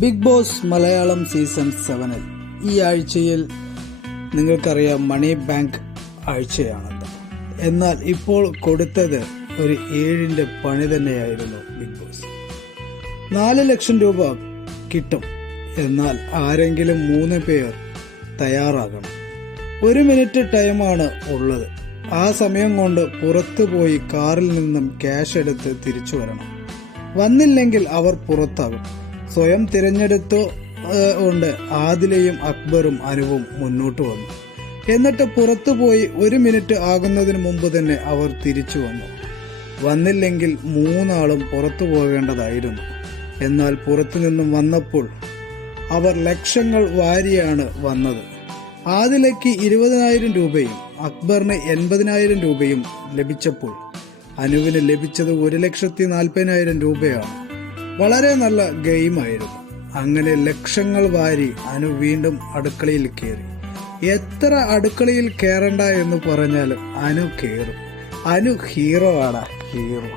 Big boss Malayalam season 7 ഈ ആഴ്ചയിൽ നിങ്ങൾക്കറിയാം മണി ബാങ്ക് ആഴ്ചയാണെന്ന്. എന്നാൽ ഇപ്പോൾ കൊടുത്തത് ഒരു 7ന്റെ പണി തന്നെയായിരുന്നു. ബിഗ് ബോസ് 4 ലക്ഷം രൂപ കിട്ടും. എന്നാൽ ആരെങ്കിലും 3 പേർ തയ്യാറാകണം. 1 മിനിറ്റ് ടൈമാണ് ഉള്ളത്. ആ സമയം കൊണ്ട് പുറത്തു പോയി കാറിൽ നിന്നും ക്യാഷ് എടുത്ത് തിരിച്ചു വരണം. വന്നില്ലെങ്കിൽ അവർ പുറത്താകും. സ്വയം തിരഞ്ഞെടുത്തു കൊണ്ട് ആദിലയും അക്ബറും അനുവും മുന്നോട്ട് വന്നു. എന്നിട്ട് പുറത്തു പോയി 1 മിനിറ്റ് ആകുന്നതിന് മുമ്പ് തന്നെ അവർ തിരിച്ചു വന്നു. വന്നില്ലെങ്കിൽ 3 ആളും പുറത്തു പോകേണ്ടതായിരുന്നു. എന്നാൽ പുറത്തു നിന്നും വന്നപ്പോൾ അവർ ലക്ഷങ്ങൾ വാരിയാണ് വന്നത്. ആദിലയ്ക്ക് 20,000 രൂപയും അക്ബറിന് 80,000 രൂപയും ലഭിച്ചപ്പോൾ അനുവിന് ലഭിച്ചത് 1,40,40,000 രൂപയാണ്. വളരെ നല്ല ഗെയിമായിരുന്നു. അങ്ങനെ ലക്ഷങ്ങൾ വാരി അനു വീണ്ടും അടുക്കളയിൽ കയറി. എത്ര അടുക്കളയിൽ കയറണ്ട എന്ന് പറഞ്ഞാലും അനു കയറും. അനു ഹീറോ ആണ്, ഹീറോ.